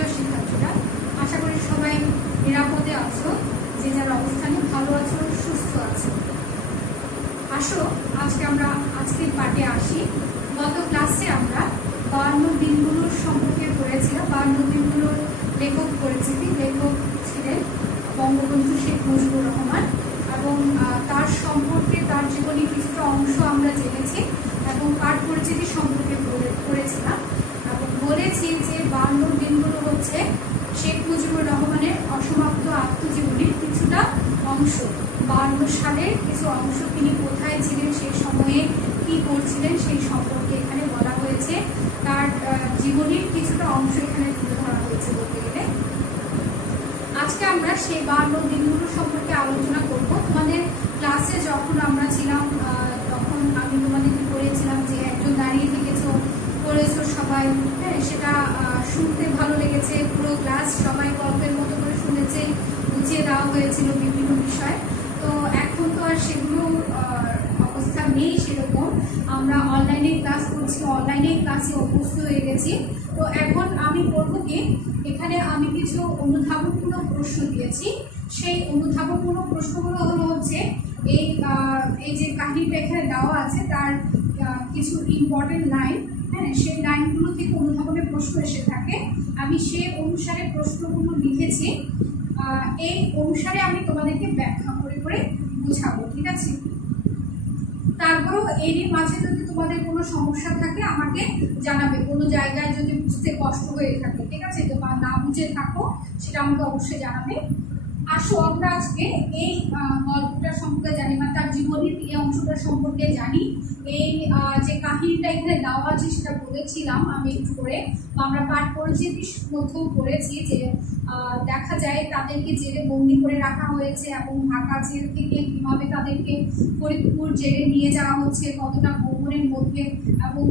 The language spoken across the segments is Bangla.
প্রিয় শিক্ষার্থীরা, আশা করি সবাই নিরাপদে আছো, যে যার অবস্থানে ভালো আছো, সুস্থ আছো। আসো আজকে আমরা আজকের পাঠে আসি। গত ক্লাসে আমরা 52 দিনগুলোর সম্পর্কে পড়েছিলাম। 52 দিনগুলোর লেখক পরিচিতি, লেখক ছিলেন বঙ্গবন্ধু শেখ মুজিবুর রহমান, এবং তার সম্পর্কে তার জীবনী কিছুটা অংশ আমরা জেনেছি এবং পাঠ পরিচিতি সম্পর্কে পড়েছিলাম এবং বলেছি যে 52 দিনগুলো হচ্ছে শেখ মুজিবুর রহমানের অসমাপ্ত আত্মজীবনীর কিছুটা অংশ। 52 সালের কিছু অংশ, তিনি কোথায় ছিলেন, সেই সময়ে কি করছিলেন সেই সম্পর্কে এখানে বলা হয়েছে। তার জীবনীর কিছুটা অংশ এখানে তুলে ধরা হয়েছে বলতে গেলে। আজকে আমরা সেই 52 দিনগুলো সম্পর্কে আলোচনা করব। তোমাদের ক্লাসে যখন আমরা ছিলাম তখন আমি তোমাদেরকে বলেছিলাম যে একজন দাঁড়িয়ে থেকেছো, পড়েছো সবাই, হ্যাঁ, সেটা শুনতে ভালো লেগেছে। পুরো ক্লাস সবাই গল্পের মতো করে শুনেছে, বুঝিয়ে দেওয়া হয়েছিল বিভিন্ন বিষয়। তো এখন তো আর সেগুলো অবস্থা নেই সেরকম। আমরা অনলাইনে ক্লাস করছি, অনলাইনে ক্লাসে অভ্যস্ত হয়ে গেছি। তো এখন আমি করবো কি, এখানে আমি কিছু অনুধাবনমূলক প্রশ্ন দিয়েছি। সেই অনুধাবনমূলক প্রশ্নগুলো হচ্ছে এই যে কাহিনীটা এখানে দেওয়া আছে তার কিছু ইম্পর্টেন্ট লাইন, হ্যাঁ, সেই লাইনগুলো থেকে অনুধাবনের প্রশ্ন এসে থাকে। আমি সেই অনুসারে প্রশ্নগুলো লিখেছি। এই অনুসারে আমি তোমাদেরকে ব্যাখ্যা করে করে বুঝাবো, ঠিক আছে? তারপরেও এর মাঝে যদি তোমাদের কোনো সমস্যা থাকে আমাকে জানাবে, কোনো জায়গায় যদি বুঝতে কষ্ট হয়ে থাকে, ঠিক আছে? তো না বুঝে থাকো সেটা আমাকে অবশ্যই জানাবে। আসো আমরা আজকে এই গল্পটা সম্পর্কে জানি, বা তার জীবনের এই অংশটা সম্পর্কে জানি। এই যে কাহিনীটা এখানে দেওয়া আছে সেটা বলেছিলাম আমি একটু করে, আমরা পাঠ পরিচিতির মধ্যেও পড়েছি যে দেখা যায় তাদেরকে জেলে বন্দি করে রাখা হয়েছে এবং ঢাকা জেল থেকে কীভাবে তাদেরকে ফরিদপুর জেলে নিয়ে যাওয়া হচ্ছে, কতটা গোপনের মধ্যে, এবং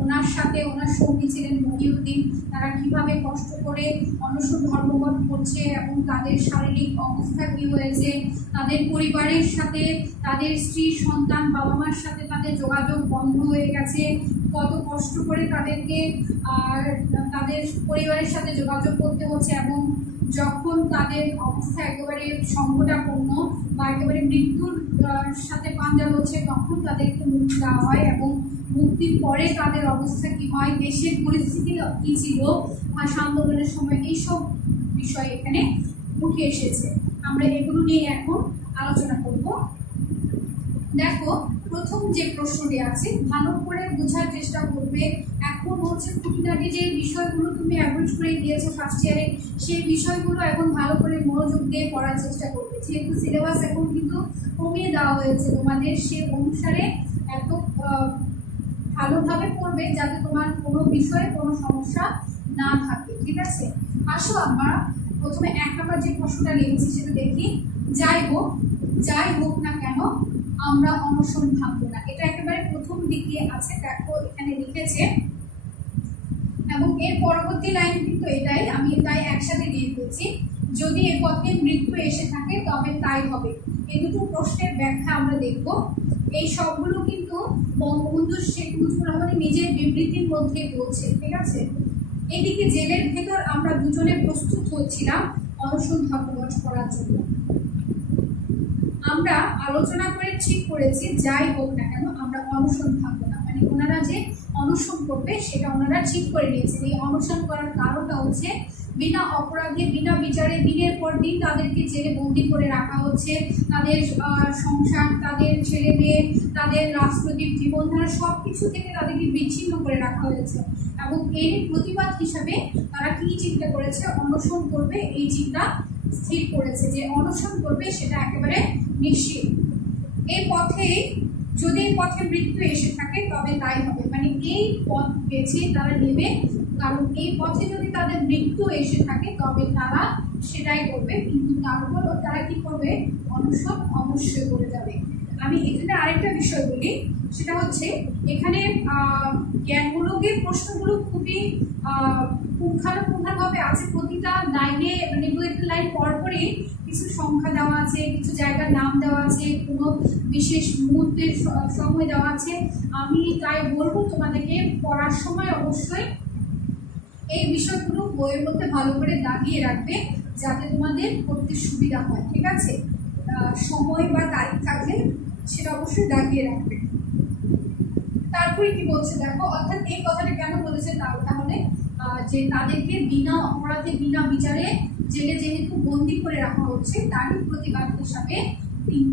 ওনার সাথে ওনার সঙ্গী ছিলেন মহিউদ্দিন, তারা কীভাবে কষ্ট করে অনশন ধর্মঘট করছে এবং তাদের শারীরিক অবস্থা কী হয়েছে, তাদের পরিবারের সাথে, তাদের স্ত্রী সন্তান বাবা মার সাথে তাদের যোগাযোগ বন্ধ হয়ে গেছে, কত কষ্ট করে তাদেরকে তাদের পরিবারের সাথে যোগাযোগ করতে হচ্ছে, এবং যখন তাদের অবস্থা একেবারে সংকটাপন্ন বা একেবারে মৃত্যুর সাথে পাঞ্জা হচ্ছে তখন তাদেরকে মুক্তি দেওয়া হয়, এবং মুক্তির পরে তাদের অবস্থা কী হয়, দেশের পরিস্থিতি কী ছিল ভাষা আন্দোলনের সময়, এইসব বিষয় এখানে উঠে এসেছে। আমরা এগুলো নিয়ে এখন আলোচনা করব। দেখো, প্রথম যে প্রশ্নটি আছে ভালো করে বোঝার চেষ্টা করবে। এখন হচ্ছে খুঁটিনাটি যে বিষয়গুলো তুমি অ্যাভয়েড করে দিয়েছো ফার্স্ট ইয়ারে, সেই বিষয়গুলো এখন ভালো করে মনোযোগ দিয়ে পড়ার চেষ্টা করবে। যেহেতু সিলেবাস এখন কিন্তু কমিয়ে দেওয়া হয়েছে তোমাদের, সে অনুসারে এত ভালোভাবে পড়বে যাতে তোমার কোনো বিষয়ে কোনো সমস্যা না থাকে, ঠিক আছে? আসো আমরা প্রথমে 1 নম্বর যে প্রশ্নটা লিখেছি সেটা দেখি। যাই হোক না কেন আমরা অনশন ভাঙবো না। এটা একেবারে প্রথম দিকে আছে, দেখো এখানে লিখেছে, এবং এর পরবর্তী লাইন কিন্তু এটাই, আমি তাই একসাথে দিয়ে দিয়েছি। যদি এর পথে মৃত্যু এসে থাকে তবে তাই হবে। এই দুটো প্রশ্নের ব্যাখ্যা আমরা দেখব। এই সবগুলো কিন্তু বঙ্গবন্ধু শেখ মুজিবুর রহমানের নিজের বিবৃতির মধ্যে বলছে, ঠিক আছে? এদিকে জেলের ভেতর আমরা দুজনে প্রস্তুত হচ্ছিলাম অনশন ধর্মঘট করার জন্য। আমরা আলোচনা করে ঠিক করেছি যাই হোক না কেন আমরা অনশন থাকবো না, মানে ওনারা যে অনশন করবে সেটা ওনারা ঠিক করে নিয়েছেন। এই অনশন করার কারণটা হচ্ছে বিনা অপরাধে বিনা বিচারে দিনের পর দিন তাদেরকে জেলে বন্দি করে রাখা হচ্ছে, তাদের সংসার, তাদের ছেলে মেয়ে, তাদের রাজনৈতিক জীবনধারা সব কিছু থেকে তাদেরকে বিচ্ছিন্ন করে রাখা হয়েছে, এবং এর প্রতিবাদ হিসাবে তারা কি চিন্তা করেছে, অনশন করবে। এই চিন্তা স্থির করেছে যে অনশন করবে, সেটা একেবারে নিশ্চিত। এই পথে যদি এই পথে মৃত্যু এসে থাকে তবে তাই হবে, মানে এই পথ বেছে তারা নেবে, কারণ এই পথে যদি তাদের মৃত্যু এসে থাকে তবে তারা সেটাই করবে। কিন্তু তারপরও তারা কি করবে, অনশন অবশ্যই করে যাবে। আমি এখানে আরেকটা বিষয় বলি, সেটা হচ্ছে এখানে জ্ঞানমূলকের প্রশ্নগুলো খুবই পুঙ্খানুপুঙ্খানুভাবে আছে। প্রতিটা লাইনে, মানে 2-1 লাইন পরপরই কিছু সংখ্যা দেওয়া আছে, কিছু জায়গার নাম দেওয়া আছে, কোনো বিশেষ মুহূর্তের সময় দেওয়া আছে। আমি তাই বলবো তোমাদেরকে পড়ার সময় অবশ্যই এই বিষয়গুলো বইয়ের মধ্যে ভালো করে দাগিয়ে রাখবে যাতে তোমাদের পড়তে সুবিধা হয়, ঠিক আছে। সময় বা তারিখ থাকলে সেটা অবশ্যই দাগিয়ে রাখবে। তারপরে কি বলছে দেখো, অর্থাৎ এই কথাটা কেন বলেছে তাহলে যে তাদেরকে বিনা অপরাধে বিনা বিচারে জেলে যেহেতু বন্দি করে রাখা হচ্ছে, তারই প্রতিবাদ হিসাবে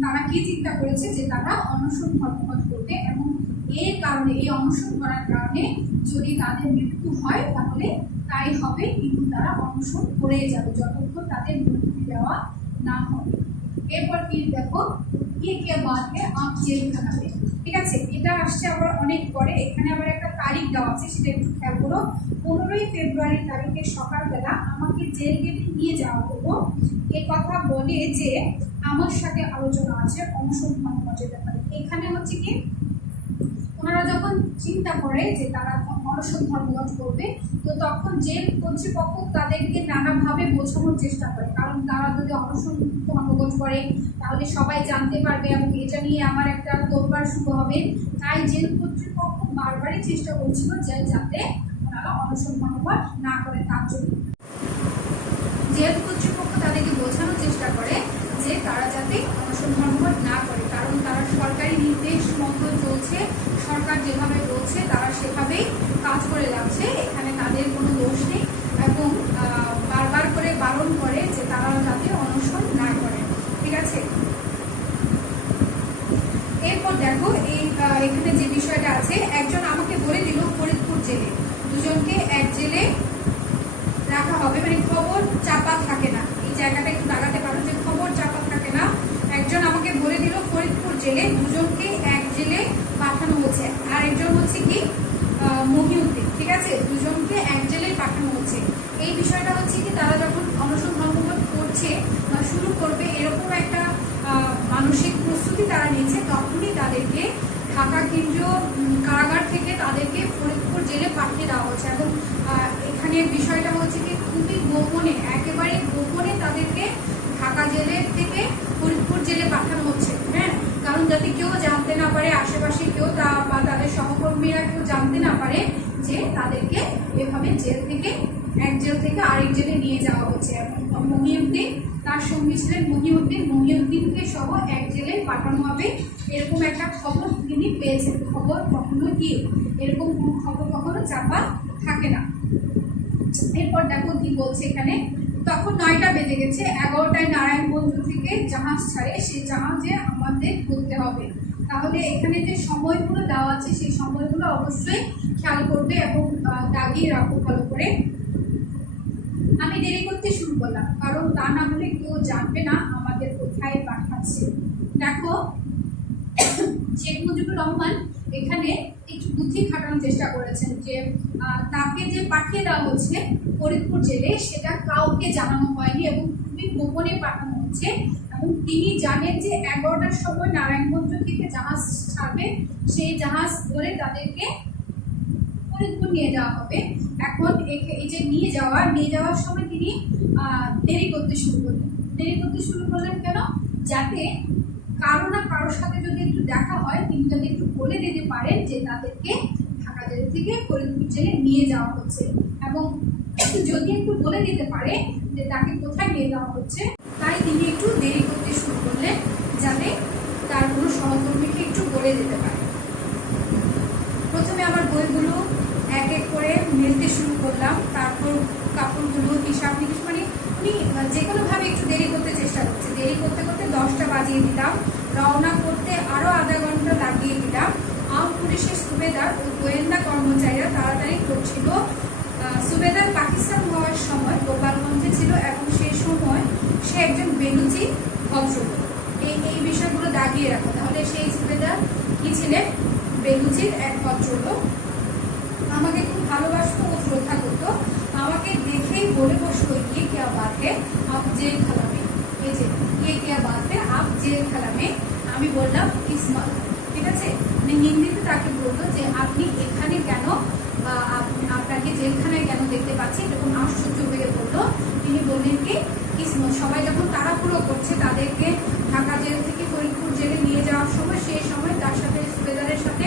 তারা কি চিন্তা করেছে যে তারা অনশন ধর্মঘট করবে এবং এর কারণে এই অনশন করার কারণে যদি তাদের মৃত্যু হয় তাহলে তাই হবে, কিন্তু তারা অনশন করে যাবে যতক্ষণ তাদের মুক্তি দেওয়া না হবে। এরপর কি দেখো, কে বাদে আপ জেলখানা হবে, ঠিক আছে। এটা আসছে আবার অনেক পরে, এখানে আবার একটা তারিখ দেওয়া আছে, সেটা একটু খেয়াল করো। 15ই ফেব্রুয়ারি তারিখে সকালবেলা আমাকে জেল গেটে নিয়ে যাওয়া হলো। এ কথা বলে যে আমার সাথে আলোচনা আছে অনশন ধর্মঘটের ব্যাপারে। এখানে হচ্ছে কি ওনারা যখন চিন্তা করে যে তারা অনশন ধর্মঘট করবে, তো তখন জেল কর্তৃপক্ষ তাদেরকে নানাভাবে বোঝানোর চেষ্টা করে, কারণ তারা যদি অনশন ধর্মঘট করে তাহলে সবাই জানতে পারবে এবং এটা নিয়ে আমার একটা তোলপাড় শুরু হবে। তাই জেল কর্তৃপক্ষ বারবারই চেষ্টা করছিল যে যাতে ওনারা অনশন ধর্মঘট না করে। তার জন্য জেল কর্তৃপক্ষ তাদেরকে বোঝানোর চেষ্টা করে যে তারা যাতে অনশন ধর্মঘট না করে, কারণ তারা সরকারি নির্দেশ মতো চলছে, সরকার যেভাবে বলছে তারা সেভাবেই কাজ করে যাচ্ছে, এখানে তাদের কোনো দোষ নেই এবং বারবার করে বারণ করে যে তারা যাতে অনশন না করে, ঠিক আছে। এরপর দেখো এখানে যে বিষয়টা আছে, একজন আমাকে বলে দিল ফরিদপুর জেলে দুজনকে এক জেলে রাখা হবে, মানে খবর চাপা থাকে না, এই জায়গাটা একটু দাগাতে পারো যে খবর চাপা থাকে না। একজন আমাকে বলে দিল ফরিদপুর জেলে দুজনকে এক জেলে পাঠানো হচ্ছে, আর একজন হচ্ছে কি মহিউদ্দিন, ঠিক আছে, দুজনকে এক জেলে পাঠানো হচ্ছে। এই বিষয়টা হচ্ছে কি তারা যখন অনশন ধর্মঘট করছে বা শুরু করবে এরকম একটা মানসিক প্রস্তুতি তারা নিচ্ছে, তখনই তাদেরকে ঢাকা কেন্দ্রীয় কারাগার থেকে তাদেরকে ফরিদপুর জেলে পাঠিয়ে দেওয়া হচ্ছে এবং এখানে বিষয়টা হচ্ছে কি খুবই গোপনে, একেবারে গোপনে তাদেরকে ঢাকা জেলের থেকে ফরিদপুর জেলে পাঠানো হচ্ছে, হ্যাঁ, কারণ যাতে কেউ জানতে না পারে, আশেপাশে কেউ বা তাদের সহকর্মীরা কেউ জানতে না পারে যে তাদেরকে এভাবে জেল থেকে এক জেল থেকে আরেক জেলে নিয়ে যাওয়া হচ্ছে। এবং মহিউদ্দিন তার সঙ্গী ছিলেন মহিউদ্দিনকে সহ এক জেলে পাঠানো হবে, এরকম একটা খবর তিনি পেয়েছেন। খবর কখনো কি এরকম কোনো খবর কখনো চাপা থাকে না। এরপর দেখো কি বলছে এখানে, তখন 9টা বেজে গেছে, 11টায় নারায়ণগঞ্জ থেকে জাহাজ ছাড়ে, সেই জাহাজে আমাদের করতে হবে। তাহলে এখানে যে সময়গুলো দেওয়া আছে সেই সময়গুলো অবশ্যই খেয়াল করবে এবং দাগিয়ে রাখো ভালো করে। আমি দেরি করতে শুরু করলাম, কারণ তা না হলে কেউ জানবে না আমাদের কোথায় পাঠাচ্ছে। দেখো শেখ মুজিবুর রহমান এখানে একটু বুদ্ধি খাটানোর চেষ্টা করেছেন যে তাকে যে পাঠিয়ে দেওয়া হচ্ছে ফরিদপুর জেলে সেটা কাউকে জানানো হয়নি এবং খুবই গোপনে পাঠানো হচ্ছে, এবং তিনি জানেন যে 11টার সময় নারায়ণগঞ্জ থেকে জাহাজ ছাড়বে, সেই জাহাজ ধরে তাদেরকে ফরিদপুর নিয়ে যাওয়া হবে। এখন এই যে নিয়ে যাওয়ার সময় তিনি দেরি করতে শুরু করলেন কেন, যাতে কারো না কারোর সাথে যদি একটু দেখা হয় তিনি যদি একটু বলে দিতে পারেন যে তাদেরকে ঢাকা জেল থেকে ফরিদপুর জেলে নিয়ে যাওয়া হচ্ছে, এবং যদি একটু বলে দিতে পারে যে তাকে কোথায় নিয়ে যাওয়া হচ্ছে, তাই তিনি একটু দেরি করতে শুরু করলেন যাতে তার কোনো সহকর্মীকে একটু বলে দিতে পারে। প্রথমে আমার বইগুলো এক এক করে মেলতে শুরু করলাম, তারপর কাপড়গুলো হিসাব নিকাশ, মানে উনি যে কোনোভাবে একটু দেরি করতে চেষ্টা করছে। দেরি করতে করতে 10টা বাজিয়ে দিলাম, রওনা করতে আরও আধা ঘন্টা লাগিয়ে দিলাম। পুলিশের সুবেদার ও গোয়েন্দা কর্মচারীরা তাড়াতাড়ি করছিল। সুবেদার পাকিস্তান হওয়ার সময় গোপালগঞ্জে ছিল এবং সেই সময় সে একজন বেলুচি ভদ্রলোক। এই বিষয়গুলো দাগিয়ে রাখো, তাহলে সেই সুবেদার কি ছিলেন? বেলুচির এক ভদ্রলোক। আমাকে খুব ভালোবাসতো ও শ্রদ্ধা করতো, আমাকে দেখেই বলে বসতো ये क्या बात है आप जेल खाना में, এই যে ये क्या बात है आप जेल खाना में। আমি বললাম ইসমাল, ঠিক আছে, মানে হিন্দিতে তাকে বলতো যে আপনি এখানে কেন, বা আপনাকে জেলখানায় কেন দেখতে পাচ্ছি, এরকম আশ্চর্য হয়ে বললো। তিনি বললেন কি ইসমাল, সবাই যখন তাড়াহুড়ো করছে তাদেরকে ঢাকা জেল থেকে ফরিদপুর জেলে নিয়ে যাওয়ার সময়, সেই সময় তার সাথে সুবেদারের সাথে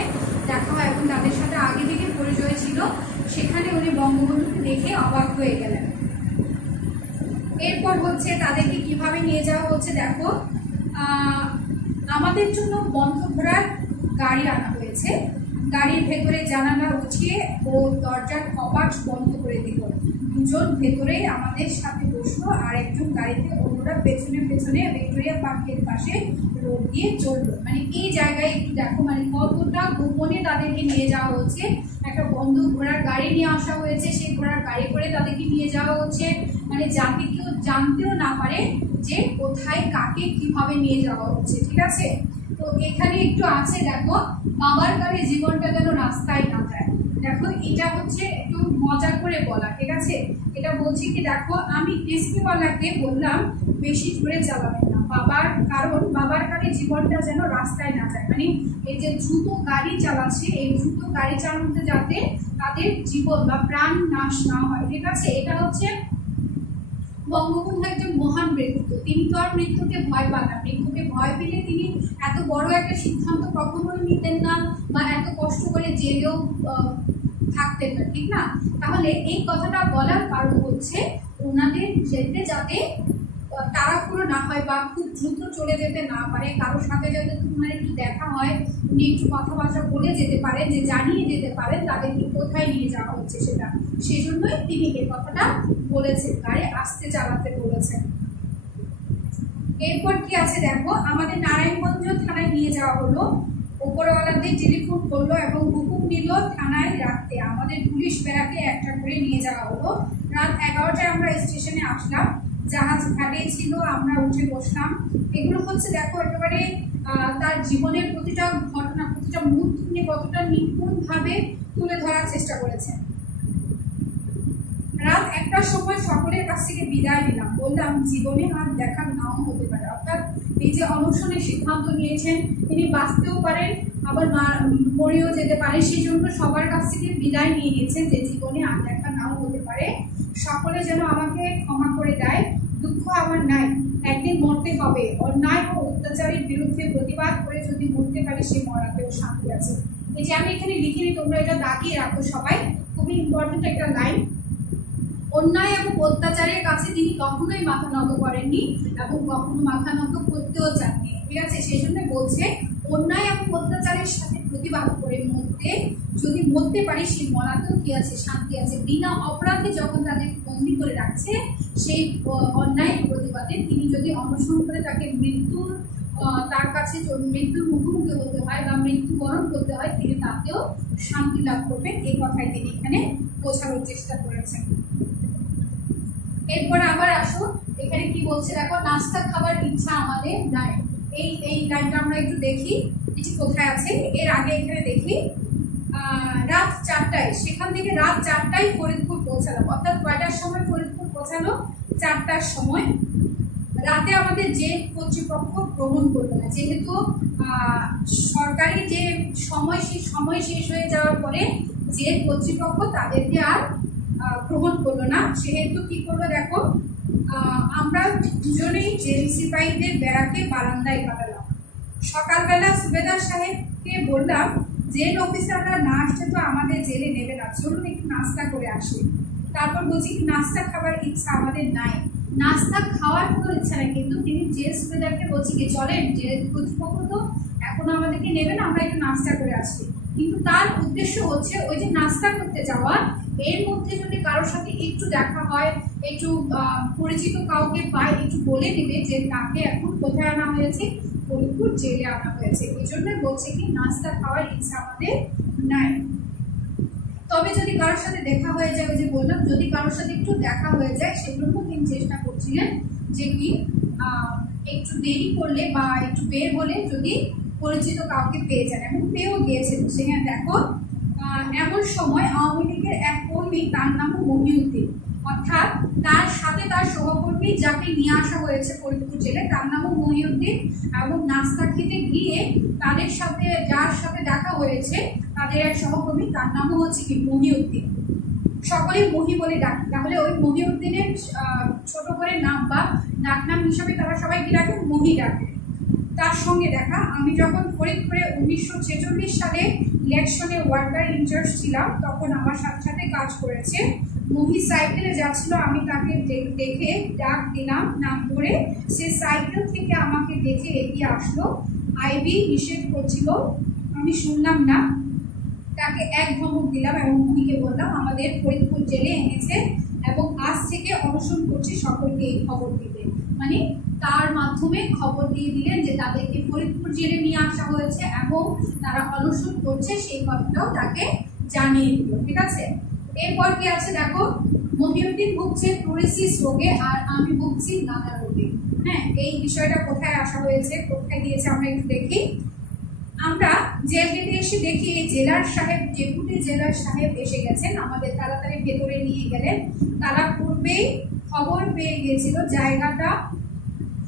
দেখা হয় এবং তাদের সাথে আগে থেকে পরিচয় ছিল। সেখানে উনি বঙ্গবন্ধুকে দেখে অবাক হয়ে গেলেন। এরপর হচ্ছে তাদেরকে কিভাবে নিয়ে যাওয়া হচ্ছে দেখো, আমাদের জন্য বন্ধ ঘোড়ার গাড়ি আনা হয়েছে। গাড়ির ভেতরে জানালা উঠিয়ে ও দরজার কপাট বন্ধ করে দিল। দুজন ভেতরে আমাদের সাথে বসলো আর একজন গাড়িতে, অন্যরা পেছনে পেছনে ভিক্টোরিয়া পার্কের পাশে রোড দিয়ে চললো। মানে এই জায়গায় একটু দেখো, মানে কতটা গোপনে তাদেরকে নিয়ে যাওয়া হচ্ছে। একটা বন্ধ ঘোড়ার গাড়ি নিয়ে আসা হয়েছে, সেই ঘোড়ার গাড়ি করে তাদেরকে নিয়ে যাওয়া হচ্ছে, মানে যাতে কেউ জানতেও না পারে যে কোথায় কাকে কিভাবে নিয়ে যাওয়া হচ্ছে। ঠিক আছে, তো এখানে একটু আছে দেখো, বাবার কালে জীবনটা যেন রাস্তায় না যায়। দেখো এটা হচ্ছে একটু মজা করে বলা, ঠিক আছে। এটা বলছি কি দেখো, আমি টেস্কিওয়ালাকে বললাম বেশি জোরে চালাবেন না কারণ বাবার কালে জীবনটা যেন রাস্তায় না যায়। মানে এই যে দ্রুত গাড়ি চালাচ্ছে, এই দ্রুত গাড়ি চালাতে যাতে তাদের জীবন বা প্রাণ নাশ না হয়। ঠিক আছে, এটা হচ্ছে বঙ্গবন্ধু একজন মহান ব্যক্তিত্ব। তিনি তো আর মৃত্যুকে ভয় পান না। মৃত্যুকে ভয় পেলে তিনি এত বড় একটা সিদ্ধান্ত কখনোই নিতেন না বা এত কষ্ট করে জেলেও থাকতেন না, ঠিক না। তাহলে এই কথাটা বলার কারণ হচ্ছে ওনাদের যেতে যাতে তাড়াহুড়ো না হয় বা খুব দ্রুত চলে যেতে না পারে, কারোর সাথে যাতে তোমার একটু দেখা হয়, উনি একটু কথাবার্তা বলে যেতে পারেন, যে জানিয়ে যেতে পারেন তাদেরকে কোথায় নিয়ে যাওয়া হচ্ছে সেটা। সেই জন্যই তিনি এই কথাটা বলেছেন, গাড়ি আস্তে চালাতে বলেছেন। এরপর কি আছে দেখো, আমাদের নারায়ণগঞ্জ থানায় নিয়ে যাওয়া হলো। উপরওয়ালাদের টেলিফোন করলো এবং হুকুম নিল থানায় রাখতে। আমাদের পুলিশ ব্যারাকে একটা করে নিয়ে যাওয়া হলো। রাত 11টায় আমরা স্টেশনে আসলাম, জাহাজ ঘাটে ছিল, আমরা উঠে বসলাম। এগুলো হচ্ছে দেখো একেবারে তার জীবনের প্রতিটা ঘটনা, প্রতিটা মুহূর্ত নিয়ে কতটা নিপুণভাবে তুলে ধরার চেষ্টা করেছেন। রাত 1টার সময় সকলের কাছ থেকে বিদায় নিলাম, বললাম জীবনে আর দেখা নাও হতে পারে। অর্থাৎ এই যে অনশনের সিদ্ধান্ত নিয়েছেন, তিনি বাঁচতেও পারেন আবার মরেও যেতে পারে, সেই জন্য সবার কাছ থেকে বিদায় নিয়ে নিয়েছেন যে জীবনে আর দেখা নাও হতে পারে। সকলে যেন আমাকে ক্ষমা করে দেয়, দুঃখ আমার নাই, একদিন মরতে হবে। অন্যায় ও অত্যাচারের বিরুদ্ধে প্রতিবাদ করে যদি মরতে পারি সে মরাতেও শান্তি আছে। এই যে আমি এখানে লিখিনি, তোমরা এটা দাগিয়ে রাখো সবাই, খুবই ইম্পর্টেন্ট একটা লাইন। অন্যায় এবং অত্যাচারের কাছে তিনি কখনোই মাথা নত করেননি এবং কখনো মাথা নত করতেও চাননি। ঠিক আছে, সেই জন্য বলছে অন্যায় এবং অত্যাচারের সাথে প্রতিবাদ করে যদি মরতে পারি সেই মরাতেও কি আছে, শান্তি আছে। বিনা অপরাধে যখন তাদের বন্দি করে রাখছে, সেই অন্যায় প্রতিবাদে তিনি যদি অনশন করে তাকে তার কাছে মৃত্যুর মুখোমুখি হতে হয় বা মৃত্যুবরণ করতে হয়, তিনি তাতেও শান্তি লাভ করবেন। এই কথাই তিনি এখানে বোঝানোর চেষ্টা করেছেন। এরপরে আবার আসো, এখানে কি বলছে দেখো, নাস্তা খাবার ইচ্ছা আমাদের নাই। এই লাইনটা আমরা একটু দেখি এটি কোথায় আছে। এর আগে এখানে দেখি রাত 4টায়, সেখান থেকে রাত 4টায় ফরিদপুর পৌঁছালাম। অর্থাৎ কয়টার সময় ফরিদপুর পৌঁছালো? 4টার সময়। রাতে আমাদের যে কর্তৃপক্ষ গ্রহণ করবে না, যেহেতু সরকারি যে সময়, সেই সময় শেষ হয়ে যাওয়ার পরে যে কর্তৃপক্ষ তাদেরকে আর গ্রহণ করলো না, সেহেতু কি করলো দেখো, আমরা দুজনেই জেল সিপাহীদের ব্যারাকে বারান্দায় কাটালাম। সকালবেলা সুবেদার সাহেবকে বললাম, জেল অফিসাররা না আসছে তো আমাদের জেলে নেবে না, চলুন একটু নাস্তা করে আসি। তারপর বলছি নাস্তা খাবার ইচ্ছা আমাদের নাই। নাস্তা খাওয়ার কোনো ইচ্ছা নেই, কিন্তু তিনি জেল সুবেদারকে বলছি কি চলেন, জেল কর্তৃপক্ষ তো এখনো আমাদেরকে নেবে না, আমরা একটু নাস্তা করে আসি। কিন্তু তার উদ্দেশ্য হচ্ছে ওই যে নাস্তা করতে যাওয়া, এর মধ্যে যদি কারোর সাথে একটু দেখা হয়, একটু পরিচিত কাউকে পায়, একটু বলে দিবে যে তাকে এখন কোথায় আনা হয়েছে, ফরিদপুর জেলে আনা হয়েছে। ওই জন্য বলছে কি নাস্তা খাওয়ার ইচ্ছা আমাদের নাই। তবে যদি কারোর সাথে দেখা হয়ে যায়, ওই যে বললাম যদি কারোর সাথে একটু দেখা হয়ে যায়, সেজন্য তিনি চেষ্টা করছিলেন যে কি একটু দেরি করলে বা একটু বের হলে যদি পরিচিত কাউকে পেয়ে যান, এবং পেয়েও গিয়েছেন। সেখানে দেখো এমন সময় আওয়ামী লীগের এক কর্মী, তার নাম মহিউদ্দিন, অর্থাৎ তার সাথে তার সহকর্মী যাকে নিয়ে আসা হয়েছে ফরিদপুর জেলে, তার নামও মহিউদ্দিন, এবং নাস্তা খেতে গিয়ে তাদের সাথে যার সাথে দেখা হয়েছে তাদের এক সহকর্মী, তার নামও হচ্ছে কি মহিউদ্দিন। সকলেই মহি বলে ডাকে। তাহলে ওই মহিউদ্দিনের ছোট করে নাম বা ডাকনাম হিসাবে তারা সবাই কি ডাকে, মহি ডাকে। তার সঙ্গে দেখা, আমি যখন ফরিদপুরে 1946 সালে ইলেকশনে ওয়ার্কার ইনচার্জ ছিলাম, তখন আমার সাথে সাথে কাজ করেছে। মহি সাইকেলে যাচ্ছিল, আমি তাকে দেখে ডাক দিলাম নাম করে। সে সাইকেল থেকে আমাকে দেখে এগিয়ে আসলো। আইভি নিষেধ করছিল, আমি শুনলাম না। তাকে এক ধমক দিলাম এবং মহিকে বললাম আমাদের ফরিদপুর জেলে এনেছে এবং আজ থেকে অনশন করছে, সকলকে এই খবর দিবে। মানে তার মাধ্যমে খবর দিয়ে দিলেন যে তাদেরকে ফরিদপুর জেলে নিয়ে আসা হয়েছে এবং তারা অনশন করছে, সেই কথাটাও তাকে জানিয়ে দিল। ঠিক আছে, এরপর কি আছে দেখো, মহিউদ্দিন ভুগছে ক্লোরিসিস রোগে আর আমি ভুগছি নানা রোগে। হ্যাঁ, এই বিষয়টা কোথায় আসা হয়েছে, কোথায় দিয়েছে আমরা একটু দেখি। আমরা জেল গেটে এসে দেখি জেলার সাহেব, ডেপুটি জেলার সাহেব এসে গেছেন, আমাদের তাড়াতাড়ি ভেতরে নিয়ে গেলেন। তারা পূর্বেই খবর পেয়ে গিয়েছিল,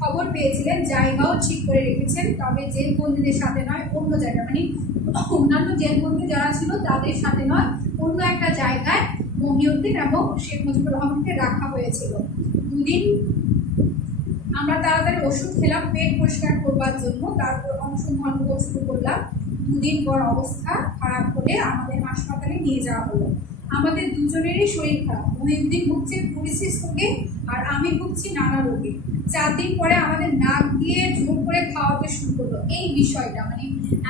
খবর পেয়েছিলেন, জায়গাও ঠিক করে রেখেছেন, তবে জেল বন্দীদের সাথে নয়, অন্য জায়গায়, মানে অন্যান্য জেল বন্দী যারা ছিল তাদের সাথে নয়, অন্য একটা জায়গায় মহিউদ্দিন এবং শেখ মুজিবুর রহমানকে রাখা হয়েছিল। দুদিন আমরা তাড়াতাড়ি ওষুধ খেলাম পেট পরিষ্কার করবার জন্য, তারপর অনুসন্ধান শুরু করলাম। দুদিন পর অবস্থা খারাপ হলে আমাদের হাসপাতালে নিয়ে যাওয়া হলো। আমাদের দুজনেরই শরীর খারাপ, মহিউদ্দিন ভুগছে ক্লোরিসিস রোগে আর আমি ভুগছি নানা রোগে। 4 দিন পরে আমাদের নাক দিয়ে জোর করে খাওয়াতে শুরু করলো। এই বিষয়টা মানে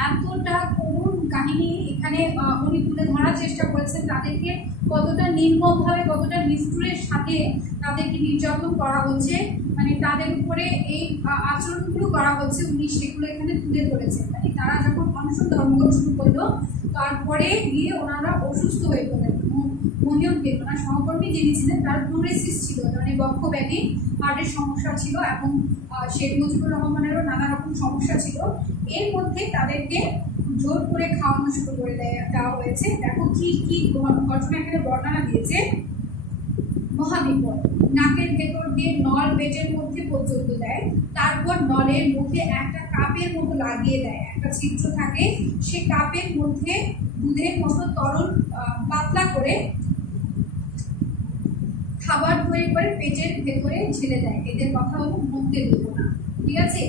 এতটা করুণ কাহিনী এখানে উনি তুলে ধরার চেষ্টা করেছেন, তাদেরকে কতটা নির্মমভাবে, কতটা নিষ্ঠুরের সাথে তাদেরকে নির্যাতন করা হচ্ছে, মানে তাদের উপরে এই আচরণগুলো করা হচ্ছে, উনি সেগুলো এখানে তুলে ধরেছেন। মানে তারা যখন অনশন ধর্মঘট শুরু করলো, তারপরে গিয়ে ওনারা অসুস্থ হয়ে পড়লেন। মহিউদ্দিন ওনার সহকর্মী যিনি ছিলেন তার ক্লোরিসিস ছিল, মানে বক্ষব্যাধি, হার্টের সমস্যা ছিল এবং শেখ মুজিবুর রহমানেরও নানা রকম সমস্যা ছিল। এর মধ্যে তাদেরকে জোর করে খাওয়ানো শুরু করে দেওয়া হয়েছে। দেখো কি কি ঘটনা এখানে বর্ণনা দিয়েছে। মহাবিপদ, নাকের ভেতর দিয়ে নল পেটের মধ্যে পর্যন্ত দেয়, তারপর নলের মুখে একটা কাপের মতো লাগিয়ে দেয়, একটা ছিদ্র থাকে, সে কাপের মধ্যে দুধের মতো তরল পাতলা করে খাবার তৈরি করে পেটের ভেতরে ঢেলে দেয়। এদের কথা হলো মরতে দেব না। ঠিক আছে,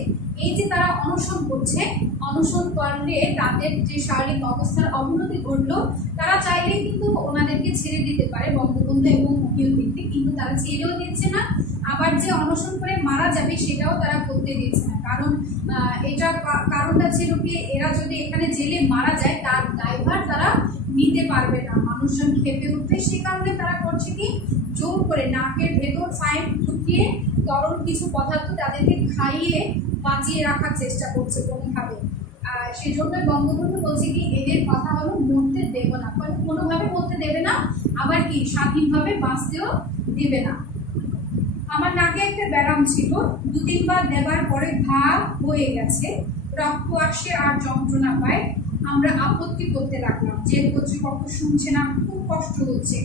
এই যে তারা অনশন করছে, অনশন করলে তাদের যে শারীরিক অবস্থার অবনতি ঘটলো, তারা চাইলে কিন্তু ওনাদেরকে ছেড়ে দিতে পারে বঙ্গবন্ধু এবং মহিউদ্দিনকে, কিন্তু তারা ছেড়েও দিচ্ছে না। আবার যে অনশন করে মারা যাবে সেটাও তারা করতে দিচ্ছে না, কারণ এটা কারণটা ছিল কি, এরা যদি এখানে জেলে মারা যায় তার দায়ভার তারা নিতে পারবে না, মানুষজন খেপে উঠবে। সে কারণে তারা করছে কি, জোর করে নাকের ভেতর পাইপ ঢুকিয়ে তরল কিছু পদার্থ তাদেরকে খাইয়ে বাঁচিয়ে রাখার চেষ্টা করছে কোনোভাবে। সেজন্য বঙ্গবন্ধু বলছে কি, এদের কথা হলো মরতে দেব না, কোনোভাবে মরতে দেবে না, আবার কি স্বাধীনভাবে বাঁচতেও দেবে না। আমার নাকে একটা ব্যারাম ছিল, 2 দিন বাদ দেবার পরে ঘা হয়ে গেছে, রক্ত আসে আর যন্ত্রণা পায়। আমরা আপত্তি করতে লাগলাম, জেল কর্তৃপক্ষ শুনছে না, খুব কষ্ট হচ্ছে।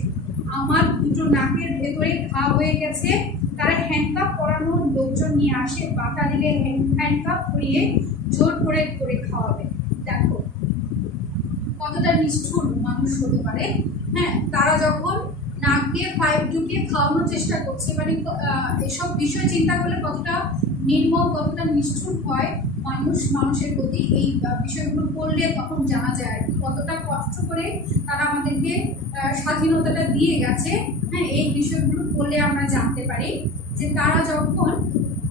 আমার দুটো নাকের ভেতরে ঘা হয়ে গেছে, তারা হ্যান্ডকাপ পরানোর লোকজন নিয়ে আসে, বাতা দিলে হ্যান্ডকাপ পরিয়ে জোর করে করে খাওয়াবে। দেখো কতটা নিষ্ঠুর মানুষ হতে পারে। হ্যাঁ, তারা যখন নাক দিয়ে পাইপ ঢুকিয়ে খাওয়ানোর চেষ্টা করছে, মানে এসব বিষয় চিন্তা করলে কতটা নির্মম, কতটা নিষ্ঠুর হয় মানুষের প্রতি। এই বিষয়গুলো পড়লে তখন জানা যায় কতটা কষ্ট করে তারা আমাদেরকে স্বাধীনতাটা দিয়ে গেছে। হ্যাঁ, এই বিষয়গুলো পড়লে আমরা জানতে পারি যে তারা যখন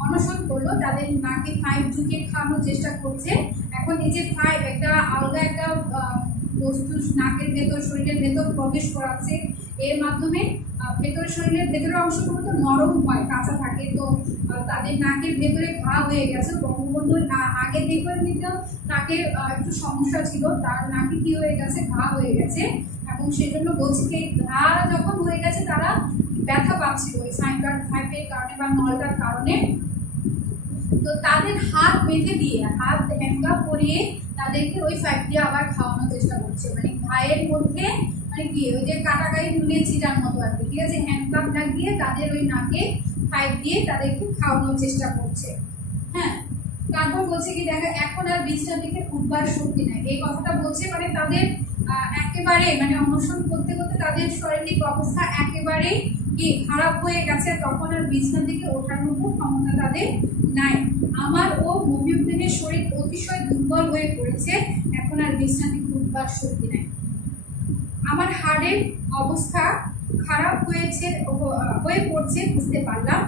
অনশন করলো, তাদের নাকে পাইপ ঢুকিয়ে খাওয়ানোর চেষ্টা করছে। এখন এই যে পাইপ একটা আলাদা একটা বস্তু নাকের ভেতর, শরীরের ভেতর প্রবেশ করাচ্ছে, এর মাধ্যমে ভেতরে, শরীরের ভেতরের অংশগুলো তো নরম হয়, কাঁচা থাকে, তো তাদের নাকের ভেতরে ঘা হয়ে গেছে। বঙ্গবন্ধুর আগে দেখে কিন্তু নাকের একটু সমস্যা ছিল, তার নাকে কি হয়ে গেছে, ঘা হয়ে গেছে, এবং সেজন্য বলছি যে ঘা যখন হয়ে গেছে তারা ব্যথা পাচ্ছিল ওই পাইপের কারণে বা নলটার কারণে। তো তাদের হাত বেঁধে দিয়ে, হাত হ্যান্ডকাপ পরিয়ে তাদেরকে ওই পাইপ দিয়ে আবার খাওয়ানোর চেষ্টা করছে, মানে ঘায়ের মধ্যে মানে কি ওই যে কাটাকাই নুনে ছিটার মতো আর কি। ঠিক আছে, হ্যান্ডকাপ লাগিয়ে তাদের ওই নাকে পাইপ দিয়ে তাদেরকে খাওয়ানোর চেষ্টা করছে। হ্যাঁ, তারপর বলছে কি, দেখা এখন আর বিছানা থেকে উঠবার শক্তি নাই। এই কথাটা বলছে মানে তাদের একেবারে, মানে অনশন করতে করতে তাদের শারীরিক অবস্থা একেবারে কি খারাপ হয়ে গেছে, তখন আর বিছানা থেকে ওঠার মতো ক্ষমতা তাদের নাই। আমার ও মহিউদ্দিনের শরীর অতিশয় দুর্বল হয়ে পড়েছে, এখন আর বিছানা থেকে উঠবার শক্তি নাই। আমার হাড়ের অবস্থা খারাপ হয়ে পড়ছে বুঝতে পারলাম।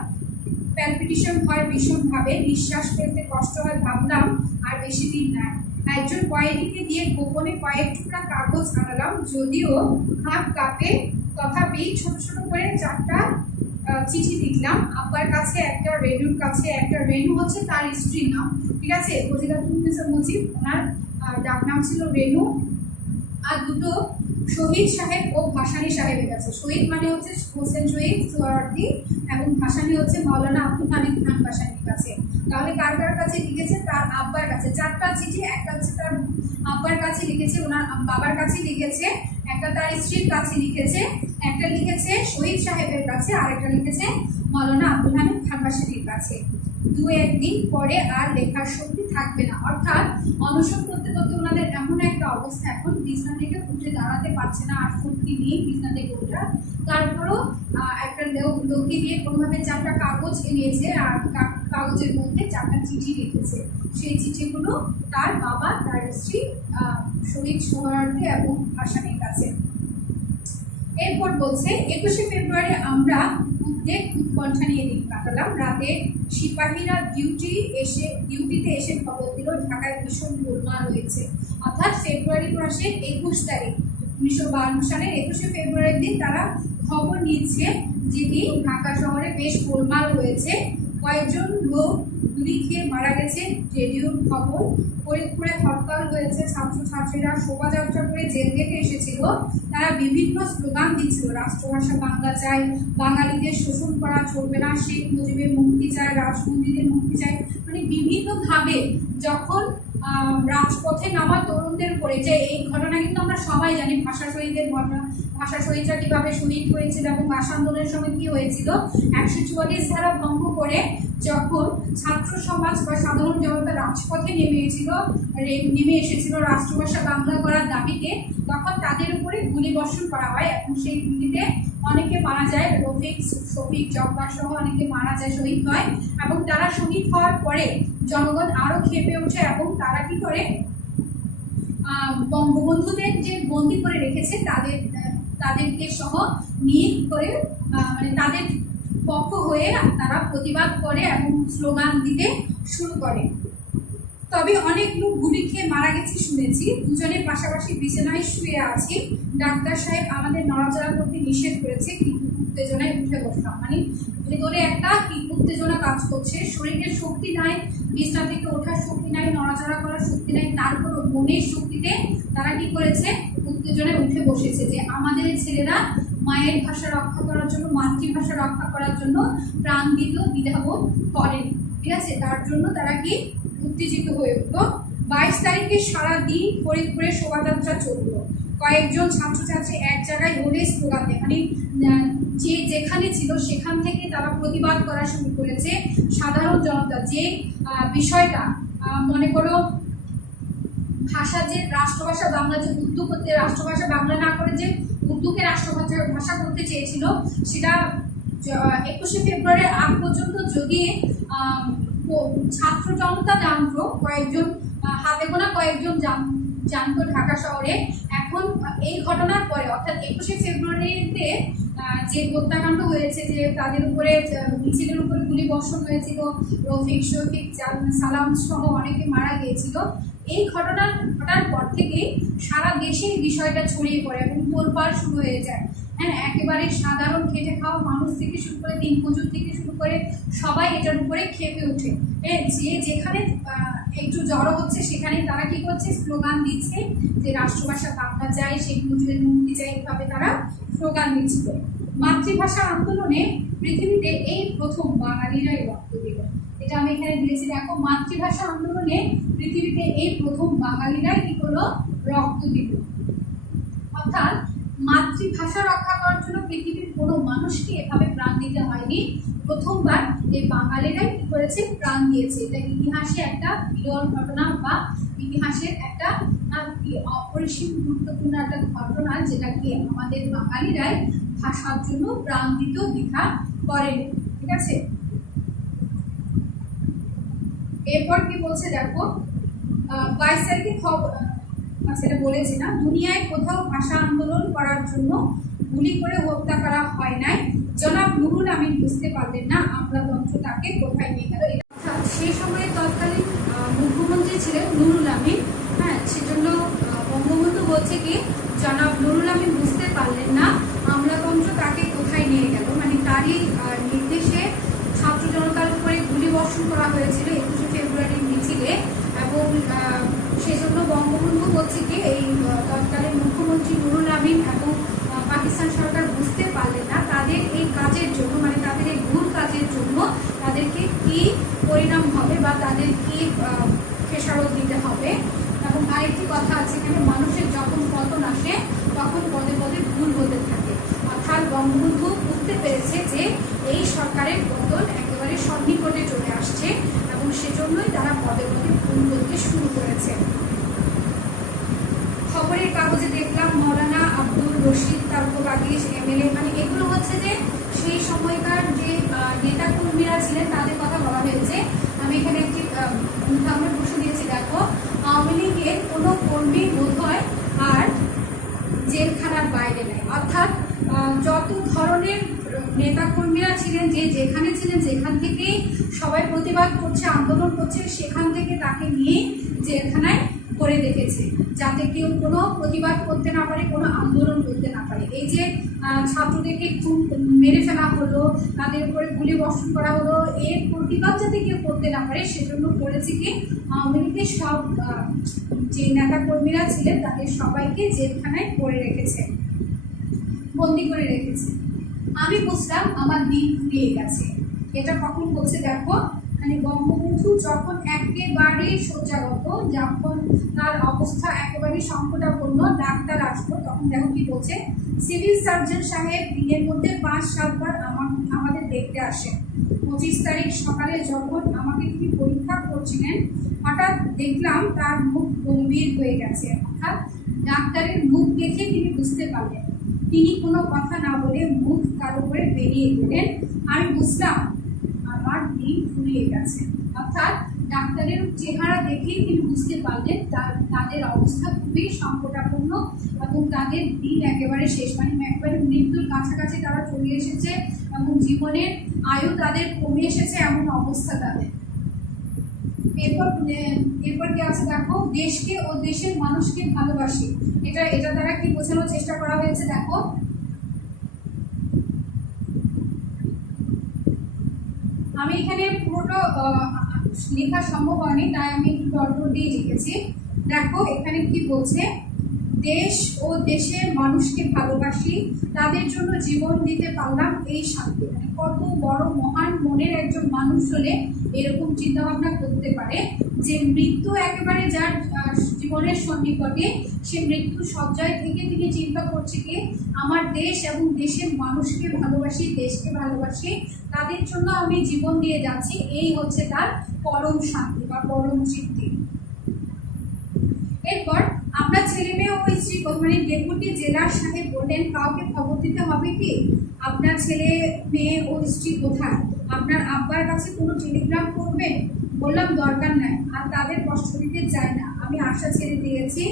প্যালপিটেশন হয় ভীষণভাবে, নিঃশ্বাস ফেলতে কষ্ট হয়। ভাবলাম আর বেশি দিন নাই। একজন কয়েদিকে দিয়ে গোপনে কয়েক টুকরা কাগজ আনালাম, যদিও হাত কাঁপে, তথাপি ছোট ছোট করে 4টা চিঠি লিখলাম। আব্বার কাছে একটা, রেনুর কাছে একটা। রেনু হচ্ছে তার স্ত্রীর নাম, ঠিক আছে। ফজিলাতুন্নেসা মুজিব ওনার ডাক নাম ছিল রেনু। আর দুটো শহীদ সাহেব ও ভাসানী সাহেবের কাছে। শহীদ মানে হচ্ছে হোসেন শহীদ সোহরাওয়ার্দী এবং ভাসানী হচ্ছে মাওলানা আব্দুল হামিদ খান ভাসানীর কাছে। তাহলে কার কার কাছে লিখেছে? তার আব্বার কাছে। 4টা চিঠি, একটা হচ্ছে তার আব্বার কাছে লিখেছে, ওনার বাবার কাছে লিখেছে, একটা তার স্ত্রীর কাছে লিখেছে, একটা লিখেছে শহীদ সাহেবের কাছে, আর একটা লিখেছে মাওলানা আব্দুল হামিদ খান ভাসানীর কাছে। 2-1 দিন পরে আর লেখার শক্তি থাকবে না। অর্থাৎ অনশন করতে করতে ওনাদের এমন একটা অবস্থা, এখন বিছনা থেকে উঠে দাঁড়াতে পারছে না, আর শক্তি নেই বিছনা থেকে ওঠার। তারপরও একটা লোককে দিয়ে কোনোভাবে 4টা কাগজ এনেছে, আর কাগজের মধ্যে 4টা চিঠি লিখেছে। সেই চিঠিগুলো তার বাবা, তার স্ত্রী শহীদ সোহরাওয়ার্দী এবং ভাসানীর কাছে। এরপর বলছে 21শে ফেব্রুয়ারি আমরা উদ্বেগ উৎকণ্ঠা নিয়ে দিন কাটালাম। রাতে সিপাহীরা ডিউটিতে এসে খবর দিল ঢাকায় ভীষণ গোলমাল হয়েছে। অর্থাৎ ফেব্রুয়ারি মাসের 21 তারিখ 1952 সালের 21শে ফেব্রুয়ারির দিন তারা খবর নিচ্ছে যে ঢাকা শহরে বেশ গোলমাল হয়েছে, কয়েকজন লোক গুলি খেয়ে মারা গেছে। রেডিওর খবর, ফরিদপুরে হরতাল হয়েছে, ছাত্রছাত্রীরা শোভাযাত্রা করে জেল থেকে এসেছিল। তারা বিভিন্ন স্লোগান দিচ্ছিল, রাষ্ট্রভাষা বাংলা চাই, বাঙালিদের শোষণ করা চলবে না, শেখ মুজিবের মুক্তি চাই, রাজবন্দীদের মুক্তি চাই। মানে বিভিন্নভাবে যখন রাজপথে নামা তরুণদের উপরে, যে এই ঘটনা কিন্তু আমরা সবাই জানি, ভাষা শহীদের ঘটনা, ভাষা শহীদরা কিভাবে শহীদ হয়েছিল এবং ভাষা আন্দোলনের সময় কি হয়েছিল। 144 ধারা ভঙ্গ করে যখন ছাত্র সমাজ বা সাধারণ জনতা রাজপথে নেমে এসেছিল রাষ্ট্রভাষা বাংলা করার দাবিতে, তখন তাদের উপরে গুলি বর্ষণ করা হয় এবং সেই গুলিতে অনেকে মারা যায়। রফিক, শফিক, জব্বার সহ অনেকে মারা যায়, শহীদ হয়। এবং তারা শহীদ হওয়ার পরে জনগণ আরো ক্ষেপে ওঠে এবং তারা কি করে, বঙ্গবন্ধুদের যে বন্দী করে রেখেছে তাদেরকে সহ নিয়ে করে, মানে তাদের পক্ষ হয়ে তারা প্রতিবাদ করে এবং স্লোগান দিতে শুরু করে। তবে অনেক লোক গুলি খেয়ে মারা গেছে শুনেছি। দুজনের পাশাপাশি বিছানায় শুয়ে আছি। ডাক্তার সাহেব আমাদের নড়াচড়া করতে নিষেধ করেছে, কিন্তু উত্তেজনায় উঠে বসলাম। মানে ভেতরে একটা কি উত্তেজনা কাজ করছে, শরীরের শক্তি নাই, বিছানা থেকে ওঠার শক্তি নাই, নড়াচড়া করার শক্তি নাই, তারপর মনের শক্তিতে তারা কি করেছে, উত্তেজনায় উঠে বসেছে যে আমাদের ছেলেরা মায়ের ভাষা রক্ষা করার জন্য, মাতৃভাষা রক্ষা করার জন্য প্রাণ দিতেও দ্বিধাবোধ করেন, ঠিক আছে। তার জন্য তারা কি উত্তেজিত হয়ে উঠলো। 22 তারিখে সারাদিন ফরিদপুরে শোভাযাত্রা চলল। কয়েকজন ছাত্রছাত্রী এক জায়গায় হলে স্লোগান দেয়, মানে যে যেখানে ছিল সেখান থেকে তারা প্রতিবাদ করা শুরু করেছে। সাধারণ জনতা যে বিষয়টা, মনে করো ভাষা, যে রাষ্ট্রভাষা বাংলা, যে উর্দু করতে রাষ্ট্রভাষা বাংলা না করে যে উর্দুকে ভাষা করতে চেয়েছিল, সেটা 21শে ফেব্রুয়ারির আগ পর্যন্ত যদি ছাত্র জনতা জানতো, কয়েকজন হাতে গোনা কয়েকজন জানতো ঢাকা শহরে। এখন এই ঘটনার পরে, অর্থাৎ 21শে ফেব্রুয়ারিতে যে হত্যাকাণ্ড হয়েছে, যে তাদের উপরে মিছিলের উপরে গুলি বর্ষণ হয়েছিল, রফিক, শফিক, সালাম সহ অনেকে মারা গিয়েছিল। এই ঘটনার ঘটার পর থেকে সারা দেশে বিষয়টা ছড়িয়ে পড়ে এবং তোলপাড় শুরু হয়ে যায়। হ্যাঁ, একেবারে সাধারণ খেটে খাওয়া মানুষ থেকে শুরু করে দিনমজুর থেকে শুরু করে সবাই এটার উপরে খেপে ওঠে। যে যেখানে একটু জড়ো হচ্ছে সেখানে তারা কি করছে, স্লোগান দিচ্ছে যে রাষ্ট্রভাষা বাংলা চাই, শেখ মুজিবের মুক্তি চাই, এইভাবে তারা স্লোগান দিচ্ছিল। মাতৃভাষা আন্দোলনে পৃথিবীতে এই প্রথম বাঙালিরাই রক্ত দিল। এটা আমি এখানে দিয়েছি, দেখো, মাতৃভাষা আন্দোলনে পৃথিবীতে এই প্রথম বাঙালিরাই কি করলো, রক্ত দিল। অর্থাৎ মাতৃভাষা রক্ষা করার জন্য পৃথিবীর কোনো মানুষকে এভাবে প্রাণ দিতে হয়নি, প্রথমবার এই বাঙালিরাই কি করেছে, প্রাণ দিয়েছে। এটা ইতিহাসে একটা বিরল ঘটনা বা ইতিহাসের একটা অপরিসীম গুরুত্বপূর্ণ একটা ঘটনা, যেটা কি আমাদের বাঙালিরাই ভাষার জন্য প্রাণ দিতেও দ্বিধা করেন, ঠিক আছে। এরপর কি বলছে দেখো, 22 তারিখে খবর, সেটা বলেছি না, দুনিয়ায় কোথাও ভাষা আন্দোলন করার জন্য গুলি করে হত্যা করা হয় নাই। জনাব নুরুল আমিন বুঝতে পারলেন না আমলাতন্ত্র তাকে কোথায় নিয়ে গেল। অর্থাৎ সেই সময়ে তৎকালীন মুখ্যমন্ত্রী ছিলেন নুরুল আমিন। হ্যাঁ, সেজন্য বঙ্গবন্ধু বলছে কি জনাব নুরুল আমিন বুঝতে পারলেন না আমলাতন্ত্র তাকে কোথায় নিয়ে গেল, মানে তারই নির্দেশে ছাত্র জনতার উপরে গুলি বর্ষণ করা হয়েছিল 21শে ফেব্রুয়ারির মিছিলে। এবং সেজন্য বঙ্গবন্ধু বলছে কি এই তৎকালীন মুখ্যমন্ত্রী নুরুল আমিন এবং পাকিস্তান সরকার বুঝতে পারলেন না তাদের এই কাজের জন্য, মানে তাদের এই ভুল কাজের জন্য তাদেরকে কি পরিণাম হবে বা তাদের কি খেসারত দিতে হবে। এবং আরেকটি কথা আছে এখানে, মানুষের যখন পতন আসে তখন পদে পদে ভুল হতে থাকে। অর্থাৎ বঙ্গবন্ধু বুঝতে পেরেছে যে এই সরকারের পতন একেবারে সন্নিকটে চলে আসছে এবং সেজন্যই তারা পদে পদে ভুল করতে শুরু করেছে। খবরের কাগজে দেখলাম মৌলানা আব্দুল রশিদ তারকবাগী এমএলএ, মানে এগুলো হচ্ছে যে সেই সময়কার যে নেতা কর্মীরা ছিলেন তাদের কথা বলা হয়েছে। আমি এখানে একটি উদাহরণ বসে দিয়েছি, দেখো আওয়ামী লীগের কোনো কর্মী বোধ হয় আর জেলখানার বাইরে নেই। অর্থাৎ যত ধরনের নেতা কর্মীরা ছিলেন যে যেখানে ছিলেন সেখান থেকেই সবাই প্রতিবাদ করছে, আন্দোলন করছে, সেখান থেকে তাকে নিয়ে জেলখানায় করে রেখেছে যাতে কেউ কোনো প্রতিবাদ করতে না পারে, কোনো আন্দোলন করতে না পারে। এই যে ছাত্রদেরকে মেরে ফেলা হলো, তাদের উপরে গুলি বর্ষণ করা হলো, এর প্রতিবাদ যাতে কেউ করতে না পারে সেজন্য করেছে কি আওয়ামী লীগের সব যে নেতা কর্মীরা ছিলেন তাদের সবাইকে জেলখানায় করে রেখেছে, বন্দি করে রেখেছে। আমি বুঝলাম আমার দিন ফুরিয়ে গেছে। এটা কখন বলছে দেখো, মানে বঙ্গবন্ধু যখন একেবারে শয্যাগত, যখন তার অবস্থা একেবারে সংকটাপন্ন, ডাক্তার আসলো, তখন দেখো কি বলছে, সিভিল সার্জন সাহেব দিনের মধ্যে 5-7 বার আমাদের দেখতে আসেন। 25 তারিখ সকালে যখন আমাকে তিনি পরীক্ষা করছিলেন হঠাৎ দেখলাম তার মুখ গম্ভীর হয়ে গেছে। অর্থাৎ ডাক্তারের মুখ দেখে তিনি বুঝতে পারলেন। তিনি কোনো কথা না বলে মুখ কারো করে বেরিয়ে গেলেন। আমি বুঝলাম আমার দিন ফুরিয়ে গেছে। অর্থাৎ ডাক্তারের চেহারা দেখেই তিনি বুঝতে পারলেন তাদের অবস্থা খুবই সংকটাপন্ন এবং তাদের দিন একেবারে শেষ, মানে একেবারে মৃত্যুর কাছাকাছি তারা চলে এসেছে এবং জীবনের আয়ু তাদের কমে এসেছে এমন অবস্থা তাদের। এরপর কি আছে দেখো, দেশকে ও দেশের মানুষকে ভালোবাসি। এটা দ্বারা কি বোঝানোর চেষ্টা করা হয়েছে দেখো, আমি এখানে পুরোটা লেখা সম্ভব হয়নি তাই আমি একটু টর্টর দিয়ে লিখেছি। দেখো এখানে কি বলছে, দেশ ও দেশের মানুষকে ভালোবাসি, তাদের জন্য জীবন দিতে পারলাম এই শান্তি। মানে কত বড় মহান মনের একজন মানুষ হলে এরকম চিন্তা ভাবনা করতে পারে যে মৃত্যু একেবারে যার জীবনের সন্নিকটে, সে মৃত্যু সজ্জায় থেকে তিনি চিন্তা করছে কি আমার দেশ এবং দেশের মানুষকে ভালোবাসি, দেশকে ভালোবাসি, তাদের জন্য আমি জীবন দিয়ে যাচ্ছি। এই হচ্ছে তার পরম শান্তি বা পরম তৃপ্তি। এরপর আপনার ছেলে মেয়ে ও স্ত্রী, মানে ডেপুটি জেলার সাহেব বললেন কাউকে খবর দিতে হবে কি আপনার ছেলে মেয়ে ও স্ত্রী কোথায়, আপনার আব্বার কাছে কোনো টেলিগ্রাম করবেন। বললাম দরকার নাই, আর তাদের কষ্ট দিতে চাই না। আমি আশা ছেড়ে দিয়েছি।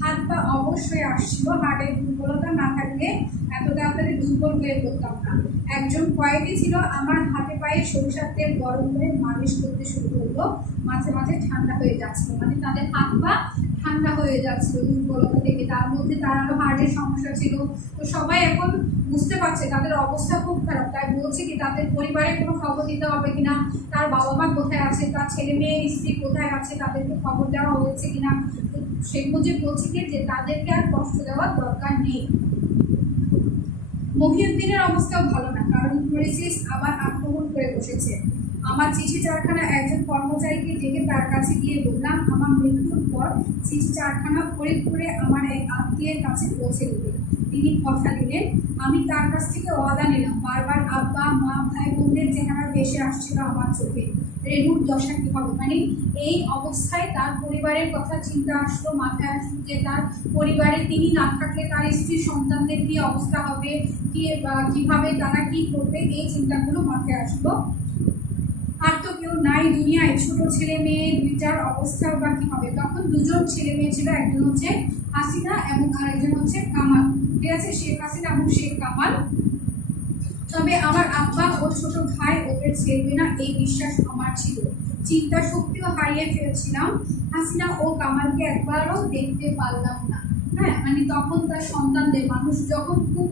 হাত পা অবশ্যই আসছিল, হার্টের দুর্বলতা না থাকলে এত তাড়াতাড়ি দুর্বল হয়ে পড়তাম না। একজন কয়েদি ছিল আমার হাতে পায়ে সরিষার তেল গরম করে মালিশ করতে শুরু করলো, মাঝে মাঝে ঠান্ডা হয়ে যাচ্ছিল, মানে তাদের হাত পা ঠান্ডা হয়ে যাচ্ছিল দুর্বলতা থেকে। তার মধ্যে তার আরো হার্টের সমস্যা ছিল। তো সবাই এখন বুঝতে পারছে তাদের অবস্থা খুব খারাপ, তাই বলছে কি তাদের পরিবারে কোনো খবর দিতে হবে কিনা, তার বাবা মা কোথায় আছে, তার ছেলে মেয়ে স্ত্রী কোথায় আছে, তাদেরকে খবর দেওয়া হয়েছে কিনা। শেখ মুজিব বলছে কি যে তাদেরকে আর কষ্ট দেওয়ার দরকার নেই। মহিউদ্দিনের অবস্থাও ভালো না, কারণ পুলিশ আবার আক্রমণ করে বসেছে। আমার চিঠি চারখানা একজন কর্মচারীকে ডেকে তার কাছে গিয়ে বললাম আমার মৃত্যুর পর চিঠি চারখানা ফরিদপুরে আমার এক আত্মীয়ের কাছে পৌঁছে দেবে। তিনি কথা দিলেন। আমি তার কাছ থেকে ওয়াদা নিলাম। বারবার আব্বা মা ভাই বোনদের চেহারা ভেসে আসছিল আমার চোখে। রেণুর দশা কি হবে, মানে এই অবস্থায় তার পরিবারের কথা চিন্তা আসলো, মাথায় আসলো যে তার পরিবারে তিনি না থাকলে তার স্ত্রী সন্তানদের কি অবস্থা হবে, কিভাবে তারা কি করবে, এই চিন্তাগুলো মাথায় আসলো। আর তো কেউ নাই দুনিয়ায়, ছোট ছেলে মেয়ে দুইটার অবস্থা বা কি হবে। তখন দুজন ছেলে মেয়ে ছিল, একজন হচ্ছে হাসিনা এবং আরেকজন হচ্ছে কামাল। ঠিক আছে, শেখ হাসিনা এবং শেখ কামাল। তবে আমার আব্বা ও ছোট ভাই ওদের ছেড়বে না এই বিশ্বাস আমার ছিল। চিন্তা শক্তিও হারিয়ে ফেলছিলাম। হাসিনা ও কামালকে একবারও দেখতে পারলাম না। হ্যাঁ, মানে তখন তার সন্তানদের, মানুষ যখন খুব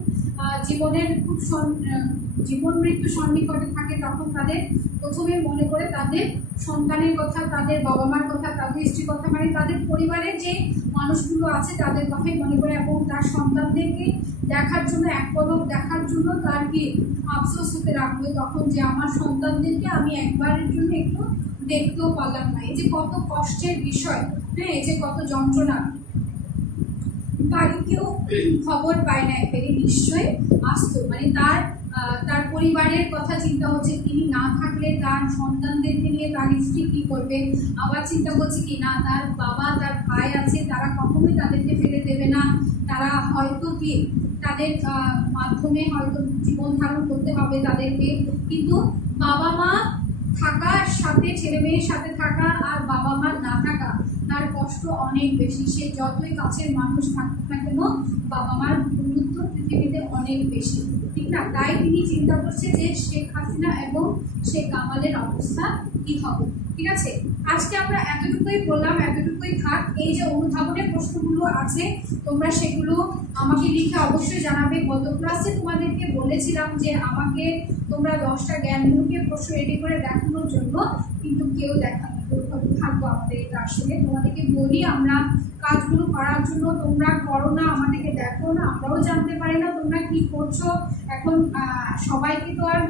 জীবনের খুব জীবন মৃত্যু সন্নিকটে থাকে তখন তাদের প্রথমে মনে করে তাদের সন্তানের কথা, তাদের বাবা মার কথা, তাদের স্ত্রীর কথা, মানে তাদের পরিবারের যে মানুষগুলো আছে তাদের কথাই মনে করে, এবং তার সন্তানদেরকে দেখার জন্য, এক পলক দেখার জন্য তার কি আফসোস হতে রাখবে তখন, যে আমার সন্তানদেরকে আমি একবারের জন্য একটু দেখতেও পারলাম না। এই যে কত কষ্টের বিষয়, হ্যাঁ, এই যে কত যন্ত্রণা। বাড়িতেও খবর পায় না, এবারে নিশ্চয়ই আসতো, মানে তার পরিবারের কথা চিন্তা হচ্ছে, তিনি না থাকলে তার সন্তানদেরকে নিয়ে তার স্ত্রী কি করবে, আবার চিন্তা করছে কি না তার বাবা তার ভাই আছে, তারা কখনোই তাদেরকে ফেলে দেবে না, তারা হয়তো কি তাদের মাধ্যমে হয়তো জীবন ধারণ করতে হবে তাদেরকে। কিন্তু বাবা মা থাকার সাথে, ছেলে মেয়ের সাথে থাকা আর বাবা মা না থাকা, তার কষ্ট অনেক বেশি। সে যতই কাছের মানুষ থাকুক না কেন, বাবা মার গুরুত্ব পৃথিবীতে অনেক বেশি, ঠিক না? তাই তিনি চিন্তা করছে যে শেখ হাসিনা এবং শেখ কামালের অবস্থা কি হবে। ঠিক আছে, আজকে আমরা এতটুকুই বললাম, এতটুকুই থাক। এই যে অনুধাবনের প্রশ্নগুলো আছে তোমরা সেগুলো আমাকে লিখে অবশ্যই জানাবে। গত ক্লাসে তোমাদেরকে বলেছিলাম যে আমাকে তোমরা 10টা জ্ঞানমূলকের প্রশ্ন রেডি করে দেখানোর জন্য, কিন্তু কেউ দেখানো থাকবো আমাদের। এটা আসলে তোমাদেরকে বলি, আমরা কাজগুলো করার জন্য, তোমরা করো না, আমাদেরকে দেখো না, আমরাও জানতে পারি না তোমরা কি করছো। এখন সবাইকে তো আর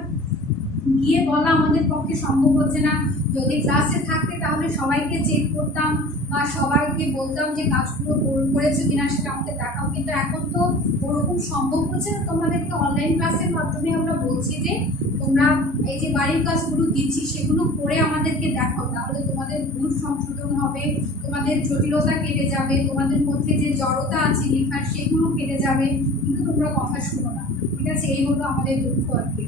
গিয়ে বলা আমাদের পক্ষে সম্ভব হচ্ছে না। যদি ক্লাসে থাকতে তাহলে সবাইকে চেক করতাম বা সবাইকে বলতাম যে কাজগুলো করেছো কিনা সেটা আমাকে দেখাও, কিন্তু এখন তো ওরকম সম্ভব হচ্ছে না। তোমাদেরকে অনলাইন ক্লাসের মাধ্যমে আমরা বলছি যে তোমরা এই যে বাড়ির কাজগুলো দিচ্ছি সেগুলো করে আমাদেরকে দেখাও, তাহলে তোমাদের ভুল সংশোধন হবে, তোমাদের জটিলতা কেটে যাবে, তোমাদের মধ্যে যে জড়তা আছে লেখার সেগুলো কেটে যাবে, কিন্তু তোমরা কথা শুনো না। ঠিক আছে, এই হলো আমাদের দুঃখ আর কি।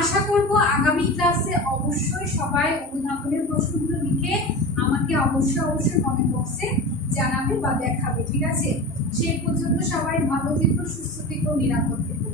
আশা করব আগামী ক্লাসে অবশ্যই সবাই অনুধাবনের প্রশ্নগুলো লিখে আমাকে অবশ্যই কমেন্ট বক্সে জানাবে বা দেখাবে। ঠিক আছে, সে পর্যন্ত সবাই ভালো থেকো, সুস্থ থেকো, নিরাপদ থেকো।